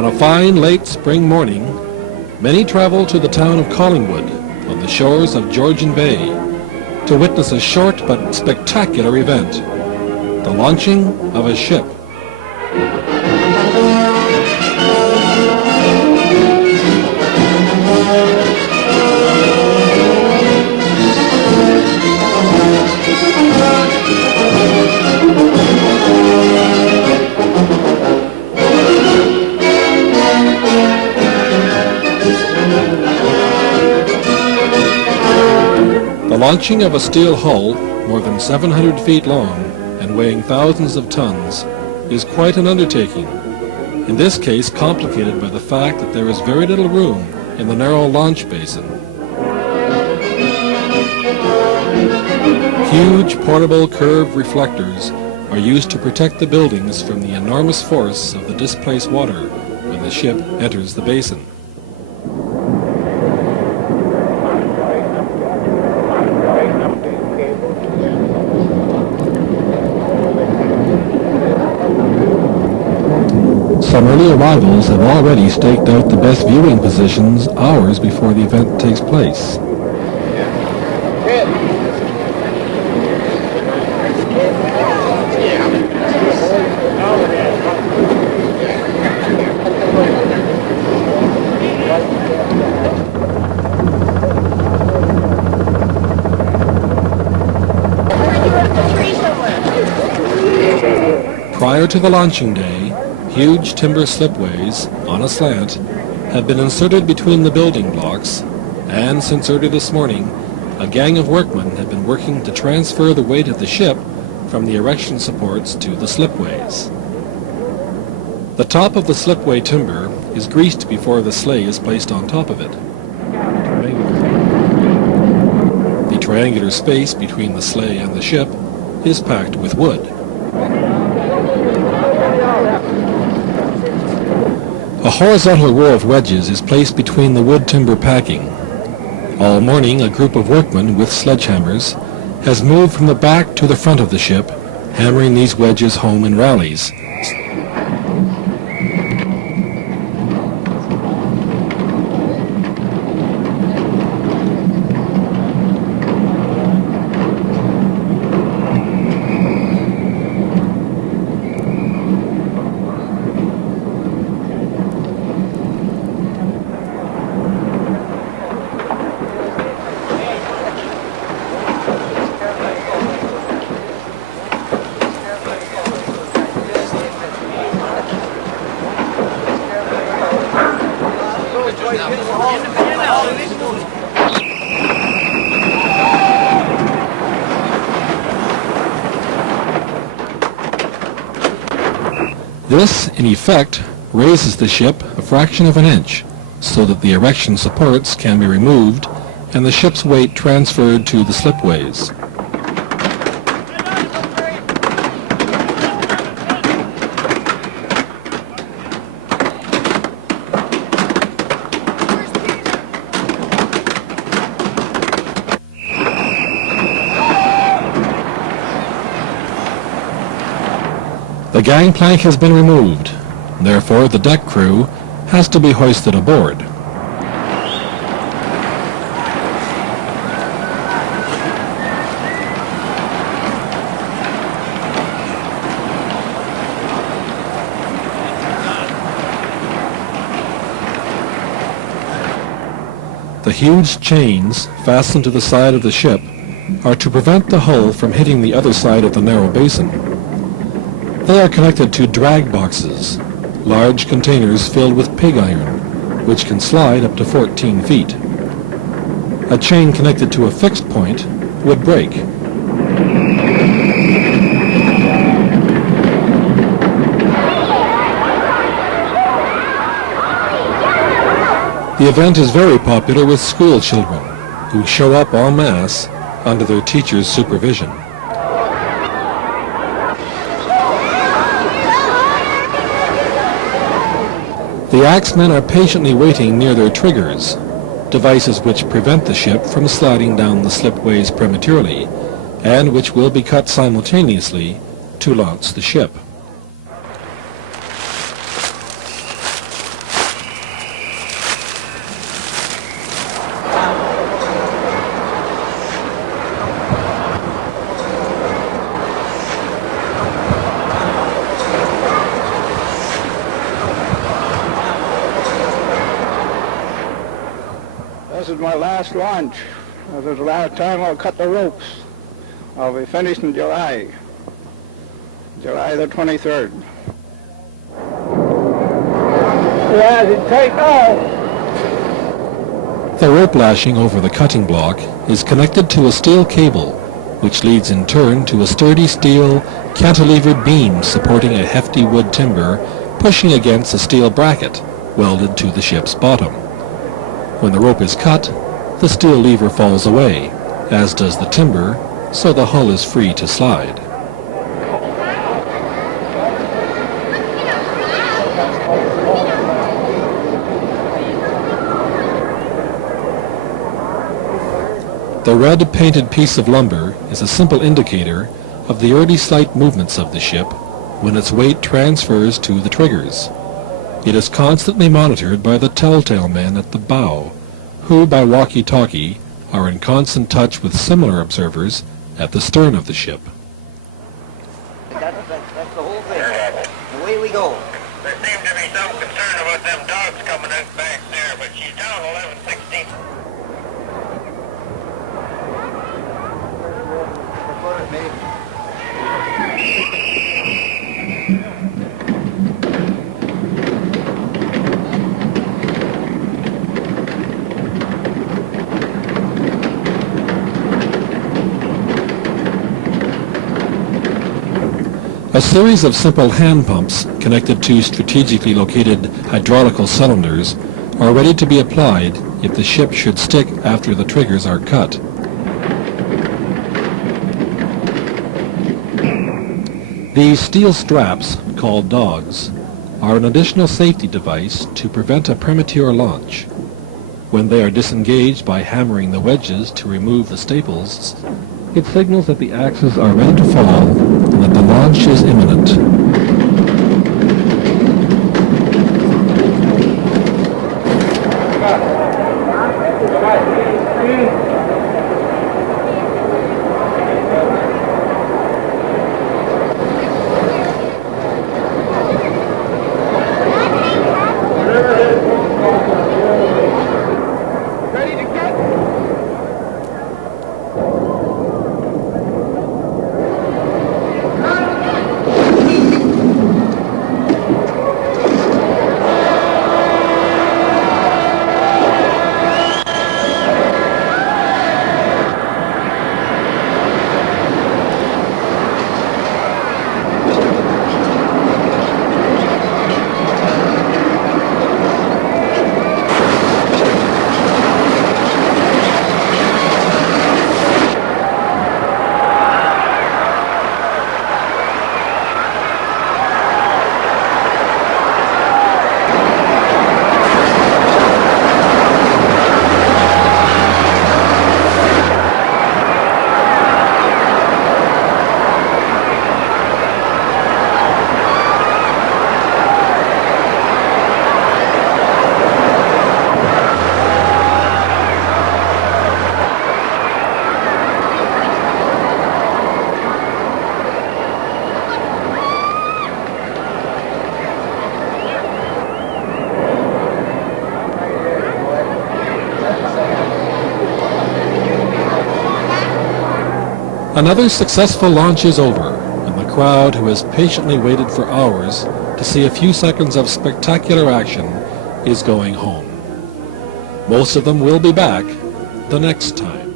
On a fine late spring morning, many travel to the town of Collingwood on the shores of Georgian Bay to witness a short but spectacular event, the launching of a ship. The launching of a steel hull, more than 700 feet long and weighing thousands of tons, is quite an undertaking, in this case complicated by the fact that there is very little room in the narrow launch basin. Huge portable curved reflectors are used to protect the buildings from the enormous force of the displaced water when the ship enters the basin. Some early arrivals have already staked out the best viewing positions hours before the event takes place. Prior to the launching day, huge timber slipways, on a slant, have been inserted between the building blocks, and since early this morning, a gang of workmen have been working to transfer the weight of the ship from the erection supports to the slipways. The top of the slipway timber is greased before the sleigh is placed on top of it. The triangular space between the sleigh and the ship is packed with wood. A horizontal row of wedges is placed between the wood timber packing. All morning, a group of workmen with sledgehammers has moved from the back to the front of the ship, hammering these wedges home in rallies. This, in effect, raises the ship a fraction of an inch, so that the erection supports can be removed and the ship's weight transferred to the slipways. The gangplank has been removed, therefore the deck crew has to be hoisted aboard. The huge chains fastened to the side of the ship are to prevent the hull from hitting the other side of the narrow basin. They are connected to drag boxes, large containers filled with pig iron, which can slide up to 14 feet. A chain connected to a fixed point would break. The event is very popular with school children, who show up en masse under their teacher's supervision. The axemen are patiently waiting near their triggers, devices which prevent the ship from sliding down the slipways prematurely, and which will be cut simultaneously to launch the ship. This is my last launch. This is the last time I'll cut the ropes. I'll be finished in July the 23rd. Yeah, take off. The rope lashing over the cutting block is connected to a steel cable, which leads in turn to a sturdy steel cantilevered beam supporting a hefty wood timber pushing against a steel bracket welded to the ship's bottom. When the rope is cut, the steel lever falls away, as does the timber, so the hull is free to slide. The red painted piece of lumber is a simple indicator of the early slight movements of the ship when its weight transfers to the triggers. It is constantly monitored by the telltale men at the bow, who by walkie-talkie are in constant touch with similar observers at the stern of the ship. That's the whole thing. Away we go. There seemed to be some concern about them dogs coming out back there, but she's down 11/16. A series of simple hand pumps connected to strategically located hydraulical cylinders are ready to be applied if the ship should stick after the triggers are cut. These steel straps, called dogs, are an additional safety device to prevent a premature launch. When they are disengaged by hammering the wedges to remove the staples, it signals that the axes are ready to fall and that the launch is imminent. Another successful launch is over, and the crowd who has patiently waited for hours to see a few seconds of spectacular action is going home. Most of them will be back the next time.